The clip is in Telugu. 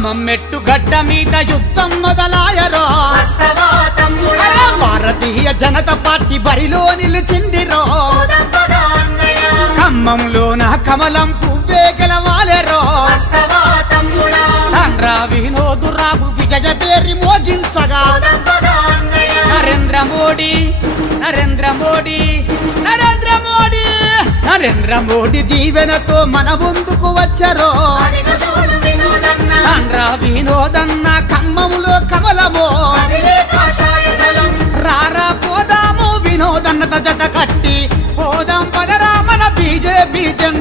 మెట్టు గడ్డ మీద యుద్ధం మొదలాయరో భారతీయ జనతా పార్టీ బరిలో నిలిచిందిరో ఖమ్మంలోన కమలం పువ్వే గెలవాలెరో ఆంధ్రా వినోదురావు విజయ పేరి మోగించగా నరేంద్ర మోడీ నరేంద్ర మోడీ నరేంద్ర మోడీ నరేంద్ర మోడీ దీవెనతో మన ముందుకు వచ్చారో ఆంధ్రా వినోదన్న ఖమ్మంలో కమలమో రారా పోదాము వినోదన్న జత కట్టి పోదాం పదరా మన బీజేపీ